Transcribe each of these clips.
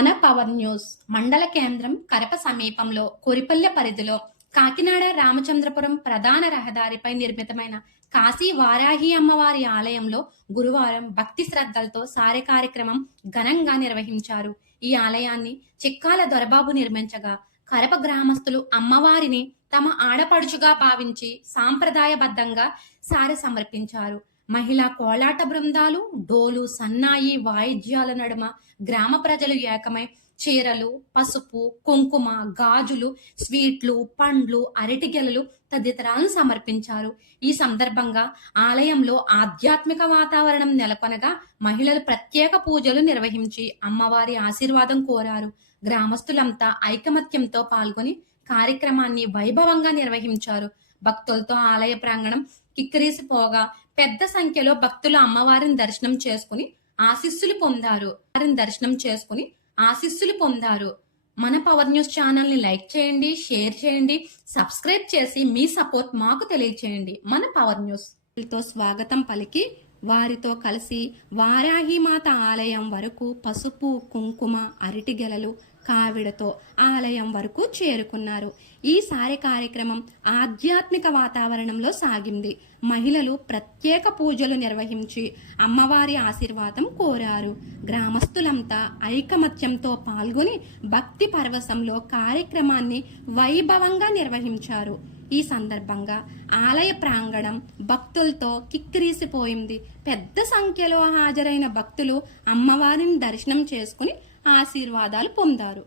మన power news మండల కేంద్రం కరప సమీపంలో కురిపల్లె పరిధిలో కాకినాడ రామచంద్రపురం ప్రధాన రహదారిపై నిర్మితమైన కాశీ వారాహి అమ్మవారి ఆలయంలో గురువారం భక్తి శ్రద్ధలతో సారె కార్యక్రమం ఘనంగా నిర్వహించారు. ఈ ఆలయాన్ని చిక్కాల దొరబాబు నిర్మించగా కరప గ్రామస్తులు అమ్మవారిని తమ ఆడపడుచుగా భావించి సాంప్రదాయబద్ధంగా సారె సమర్పించారు. మహిళా కోలాట బృందాలు, డోలు, సన్నాయి వాయిద్యాల నడుమ గ్రామ ప్రజలు ఏకమై చీరలు, పసుపు, కుంకుమ, గాజులు, స్వీట్లు, పండ్లు, అరటిగెలలు తదితరాలను సమర్పించారు. ఈ సందర్భంగా ఆలయంలో ఆధ్యాత్మిక వాతావరణం నెలకొనగా మహిళలు ప్రత్యేక పూజలు నిర్వహించి అమ్మవారి ఆశీర్వాదం కోరారు. గ్రామస్తులంతా ఐకమత్యంతో పాల్గొని కార్యక్రమాన్ని వైభవంగా నిర్వహించారు. భక్తులతో ఆలయ ప్రాంగణం కిక్కిరిసిపోగా పెద్ద సంఖ్యలో భక్తులు అమ్మవారిని దర్శనం చేసుకుని ఆశీస్సులు పొందారు. మన పవర్ న్యూస్ ఛానల్ ని లైక్ చేయండి, షేర్ చేయండి, సబ్స్క్రైబ్ చేసి మీ సపోర్ట్ మాకు తెలియచేయండి. మన పవర్ న్యూస్ తో స్వాగతం పలికి వారితో కలిసి వారాహి మాత ఆలయం వరకు పసుపు, కుంకుమ, అరటిగెలలు, కావిడతో ఆలయం వరకు చేరుకున్నారు. ఈసారి కార్యక్రమం ఆధ్యాత్మిక వాతావరణంలో సాగింది. మహిళలు ప్రత్యేక పూజలు నిర్వహించి అమ్మవారి ఆశీర్వాదం కోరారు. గ్రామస్తులంతా ఐకమత్యంతో పాల్గొని భక్తి పరవశంలో కార్యక్రమాన్ని వైభవంగా నిర్వహించారు. ఈ సందర్భంగా ఆలయ ప్రాంగణం భక్తులతో కిక్కిరిసిపోయింది. పెద్ద సంఖ్యలో హాజరైన భక్తులు అమ్మవారిని దర్శనం చేసుకుని ఆశీర్వాదాలు పొందారు.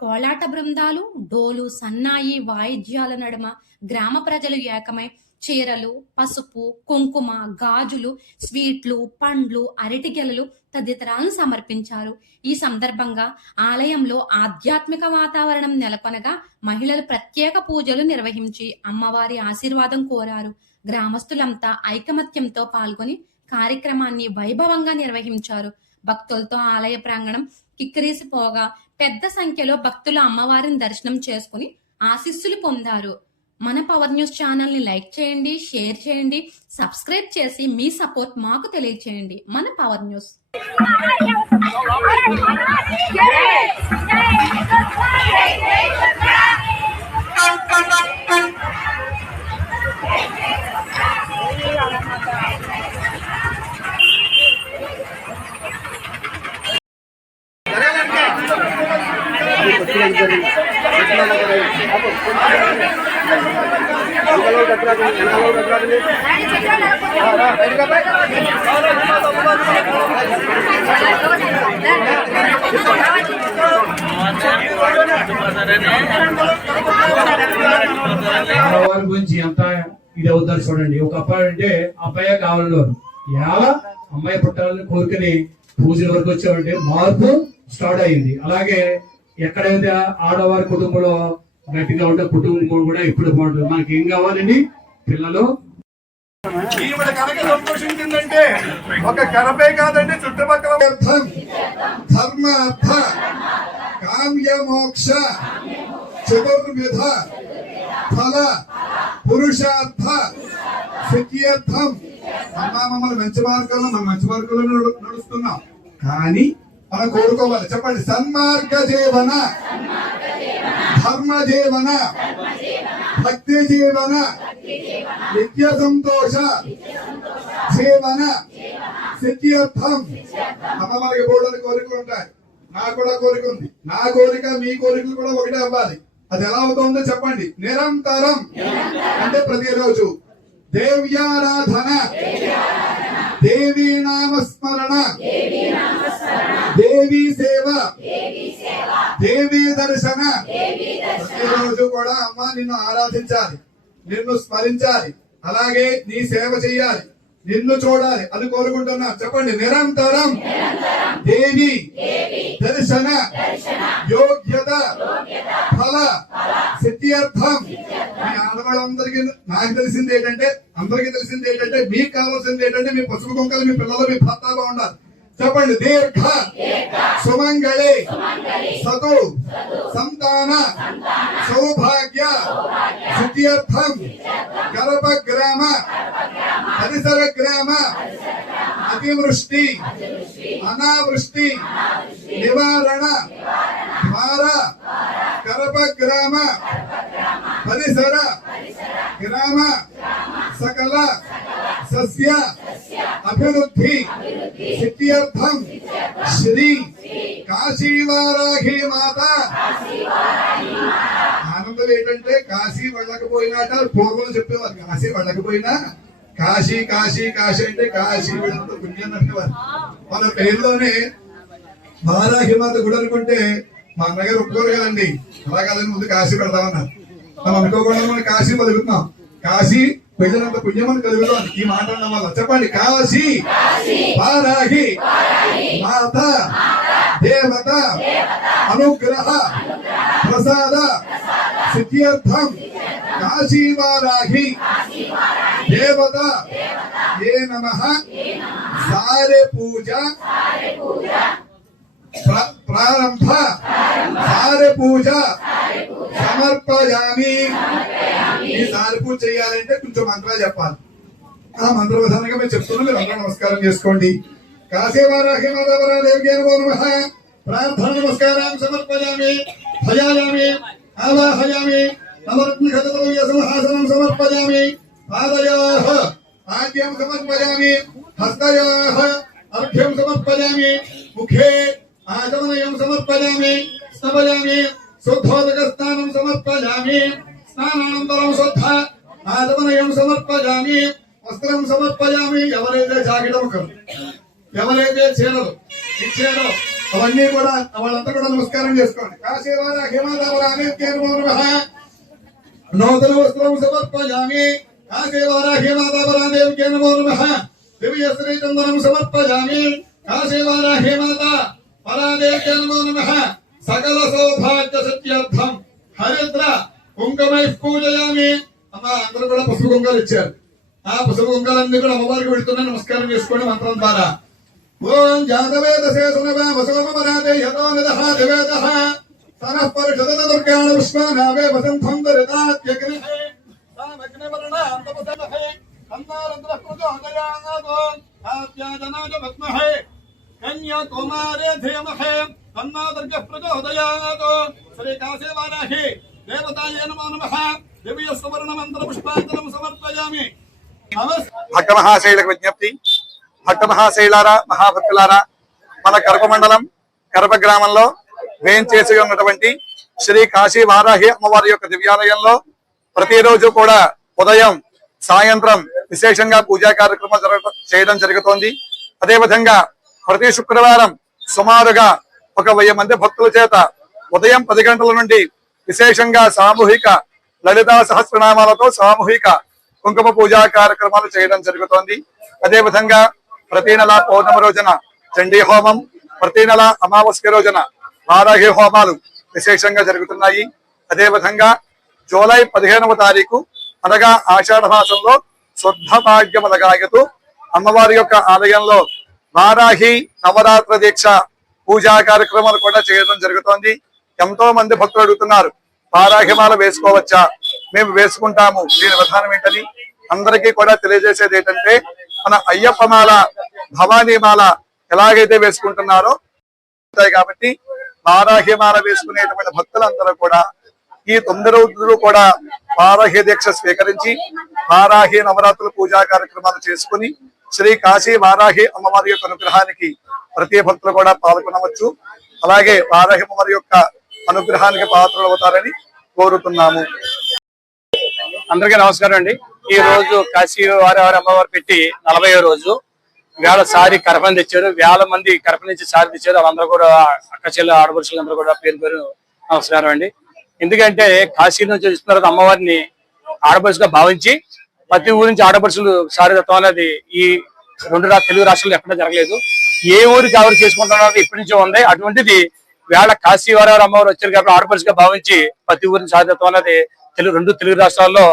కోలాట బృందాలు, డోలు, సన్నాయి వాయిద్యాల నడుమ గ్రామ ప్రజలు ఏకమై చీరలు, పసుపు, కుంకుమ, గాజులు, స్వీట్లు, పండ్లు, అరటిగెలలు తదితరాలను సమర్పించారు. ఈ సందర్భంగా ఆలయంలో ఆధ్యాత్మిక వాతావరణం నెలకొనగా మహిళలు ప్రత్యేక పూజలు నిర్వహించి అమ్మవారి ఆశీర్వాదం కోరారు. గ్రామస్తులంతా ఐకమత్యంతో పాల్గొని కార్యక్రమాన్ని వైభవంగా నిర్వహించారు. భక్తులతో ఆలయ ప్రాంగణం కిక్కిరిసిపోగా పెద్ద సంఖ్యలో భక్తులు అమ్మవారిని దర్శనం చేసుకుని ఆశీస్సులు పొందారు. మన పవర్ న్యూస్ ఛానల్ ని లైక్ చేయండి, షేర్ చేయండి, సబ్స్క్రైబ్ చేసి మీ సపోర్ట్ మాకు తెలియచేయండి. మన పవర్ న్యూస్. వారి గురించి ఎంత ఇది అవుతారు చూడండి. ఒక అబ్బాయి అంటే అబ్బాయే కావాలన్నారు, ఎలా అమ్మాయి పుట్టాలని కోరుకుని పూజల వరకు వచ్చామంటే మార్పు స్టార్ట్ అయింది. అలాగే ఎక్కడైతే ఆడవారి కుటుంబంలో గట్టిగా ఉంటే కుటుంబం కూడా ఇప్పుడు బాగుంటుంది. మనకి ఏం కావాలండి? పిల్లలు. ఈవిడ కనుక సంతోషించిందంటే ఒక కనపే కాదండి, చుట్టుపక్కల ధర్మ అర్థ కామ్య మోక్ష చతుర్విధ ఫల పురుషార్థ సిద్ధ్యర్థం. అమ్మా మమ్మల్ని మంచి మార్గంలో నడుస్తున్నాం, కానీ మనం కోరుకోవాలి. చెప్పండి. సన్మార్గ జీవన, ధర్మ జీవన, భక్తి జీవన, నిత్య సంతోష జీవన సిద్ధ్యర్థం. అమ్మ మనకి బోర్డుని కోరికలు ఉంటాయి, నాకు కూడా కోరిక ఉంది. నా కోరిక మీ కోరికలు కూడా ఒకటే అవ్వాలి. అది ఎలా అవుతుందో చెప్పండి. నిరంతరం అంటే ప్రతిరోజు దేవ్యారాధన, దేవీ నామస్మరణ, దేవీ సేవ, దేవీ దర్శన. ప్రతిరోజు కూడా అమ్మ నిన్ను ఆరాధించాలి, నిన్ను స్మరించాలి, అలాగే నీ సేవ చెయ్యాలి, నిన్ను చూడాలి అని కోరుకుంటున్నా. చెప్పండి. నిరంతరం దేవి దర్శన యోగ్యత ఫల సిద్ధ్యర్థం. మీ ఆడవాళ్ళందరికీ నాకు తెలిసింది ఏంటంటే, అందరికీ తెలిసింది ఏంటంటే, మీకు కావాల్సింది ఏంటంటే మీ పసుపు కుంకలు, మీ పిల్లలు, మీ భర్త బాగుండాలి. చెప్పండి. దీర్ఘ సుమంగళి సతు సంతాన సౌభాగ్య సిద్ధ్యర్థం. కరప గ్రామ పరిసర గ్రామ అతివృష్టి అనావృష్టి నివారణ ద్వారా కరప గ్రామ పరిసర గ్రామ సకల సస్య అభివృద్ధి సిద్ధ్యర్థం శ్రీ కాశీవారాహి మాత. ఆనందం ఏంటంటే కాశీ వెళ్ళకపోయినాట పూర్వం చెప్పేవారు, కాశీ వెళ్ళకపోయినా కాశీ కాశీ కాశీ అంటే కాశీ వెళ్ళినంత పుణ్యం అనేవారు. మన పేరులోనే వారాహి మాత గుడి అనుకుంటే మా అన్నగారు ఒప్పుకోరు కదండి, అలా కాదని ముందు కాశీ పెడతామన్నారు. మనం అనుకోకుండా మనం కాశీ పలుకుతున్నాం, కాశీ వెళ్ళినంత పుణ్యం అని కలుగుతాం. ఈ మాట అన్న వల్ల చెప్పండి, కాశీ వారాహి మాత దేవత అనుగ్రహ ప్రసాద సిద్ధ్యర్థం కాశీవారాహి దేవత ఏ నమః సారే పూజ ప్రారంభ సారే పూజ సమర్పయామి. ఈ సారి పూజ చేయాలంటే కొంచెం మంత్రాలు చెప్పాలి. ఆ మంత్ర విధానంగా మేము చెప్తున్నాం, మీరు అందరూ నమస్కారం చేసుకోండి. కాశీవారాహి మాధవరాదేవి నమః ప్రార్థన నమస్కారం సమర్పయామి భయాయామి ఆవాహయామి నవరత్నఖచ్చితం సమర్పయామి పాదయోః ఆద్యం సమర్పయామి హస్తయోః అర్ఘ్యం సమర్పయామి ముఖే ఆచమనయం సమర్పయామి స్తవయామి శుద్ధోదక స్నానం సమర్పయామి స్నానానంతరం శుద్ధ ఆచమనయం సమర్పయామి వస్త్రం సమర్పయామి. ఎవరైతే జాకెట్ ముఖం ఎవరైతే చీరలు ఇచ్చారో అవన్నీ కూడా వాళ్ళంతా కూడా నమస్కారం చేసుకోండి. కాశీవారాహి మాధవరాదేవి నమః నూతన వస్త్రం సమర్పయామి కాశీవారాహి మాధవరాదేవి నమః దివ్య శ్రీ చందనం సమర్పయామి కాశీవారాహి మాత పరాదేవి నమః సకల సౌభాగ్య సత్యార్థం హరిద్ర కుంకుమై పూజయామి. అమ్మ అందరూ కూడా పసుపు కుంకాలు ఇచ్చారు, ఆ పసుపు కుంకాలన్నీ కూడా అమ్మవారికి పెడుతున్నా నమస్కారం చేసుకోండి మంత్రం ద్వారా. ఓం జాతవేదసే సునవసోమరాదే యతో నిదః దివేదః తనః పరిషదన దుర్గాణ పుష్పానావే వసంతం దరితాత్యగ్నిహే సామగ్నివర్ణాంతపసమహే కన్నారుద్రః ప్రచోదయాదో ఆద్యాజనాజ పద్మహే కన్యాకుమారే ధీమహే కన్నాదుర్గః ప్రచోదయాదో శ్రీ కాశీవారాహి దేవతాయే నమో నమః దివ్య సువర్ణ మంత్ర పుష్పాంజలం సమర్పయామి. భక్త మహాశైలకు విజ్ఞప్తి. భక్త మహాశైలారా, మహాభక్తులారా, మన కరప మండలం కరప గ్రామంలో వేంచేసి ఉన్నటువంటి శ్రీ కాశీ వారాహి అమ్మవారి యొక్క దివ్యాలయంలో ప్రతిరోజు కూడా ఉదయం సాయంత్రం విశేషంగా పూజా కార్యక్రమం చేయడం జరుగుతోంది. అదేవిధంగా ప్రతి శుక్రవారం సుమారుగా 1000 మంది భక్తుల చేత ఉదయం 10 గంటల నుండి విశేషంగా సామూహిక లలితా సహస్రనామాలతో సామూహిక కుంకుమ పూజా కార్యక్రమాలు చేయడం జరుగుతోంది. అదేవిధంగా ప్రతి నెల పౌర్ణమి రోజున చండీ హోమం, ప్రతి నెల అమావాస్య రోజున వారాహి హోమాలు విశేషంగా జరుగుతున్నాయి. అదేవిధంగా జూలై 15వ తారీఖు అనగా ఆషాఢ మాసంలో శుద్ధ భాగ్యములగాయతూ అమ్మవారి యొక్క ఆలయంలో వారాహి నవరాత్ర దీక్ష పూజా కార్యక్రమాలు కూడా చేయడం జరుగుతోంది. ఎంతో మంది భక్తులు అడుగుతున్నారు, వారాహి మాల వేసుకోవచ్చా? మేము వేసుకుంటాము, దీని విధానం ఏంటని అందరికీ కూడా తెలియజేసేది ఏంటంటే, మన అయ్యప్ప మాల, భవానీ మాల ఎలాగైతే వేసుకుంటున్నారో కాబట్టి వారాహి మాల వేసుకునేటువంటి భక్తులందరూ కూడా ఈ 9 రోజులు కూడా వారాహి దీక్ష స్వీకరించి వారాహి నవరాత్రుల పూజా కార్యక్రమాలు చేసుకుని శ్రీ కాశీ వారాహి అమ్మవారి యొక్క అనుగ్రహానికి ప్రతి భక్తులు కూడా పాల్గొనవచ్చు. అలాగే వారాహి అమ్మవారి యొక్క అనుగ్రహానికి పాత్రలు అవుతారని కోరుతున్నాము. అందరికీ నమస్కారం అండి. ఈ రోజు కాశీ వారాహి అమ్మవారు పెట్టి 40వ రోజు. వేల సారి కరపని తెచ్చారు, వేల మంది కరప నుంచి సారి తెచ్చారు. వాళ్ళందరూ కూడా అక్క చెల్లె ఆడపడుచులు అందరూ కూడా పేరు పేరు నమస్కారం అండి. ఎందుకంటే కాశీ నుంచి వచ్చిన తర్వాత అమ్మవారిని ఆడపడుచుగా భావించి ప్రతి ఊరి నుంచి ఆడపడుచులు సారితత్వం అనేది ఈ తెలుగు రాష్ట్రాల్లో ఎక్కడ జరగలేదు. ఏ ఊరికి ఎవరు చేసుకుంటున్నారు ఇప్పటి నుంచో ఉంది. అటువంటిది వేళ కాశీ వారాహి అమ్మవారు వచ్చారు కాబట్టి ఆడపడుచుగా భావించి ప్రతి ఊరిని సారితత్వం అనేది రెండు తెలుగు రాష్ట్రాల్లో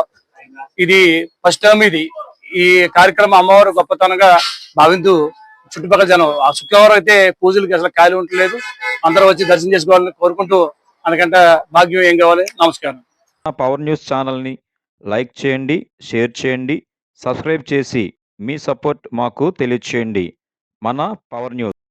ఇది ఫస్ట్ టైం. ఇది ఈ కార్యక్రమం అమ్మవారు గొప్పతనంగా భావించు చుట్టుపక్కల జనం ఆ శుక్రవారం అయితే పూజలకి అసలు ఖాళీ ఉండలేదు. అందరూ వచ్చి దర్శనం చేసుకోవాలని కోరుకుంటూ అందుకంటే భాగ్యం ఏం కావాలి. నమస్కారం. పవర్ న్యూస్ ఛానల్ని లైక్ చేయండి, షేర్ చేయండి, సబ్స్క్రైబ్ చేసి మీ సపోర్ట్ మాకు తెలియచేయండి. మన పవర్ న్యూస్.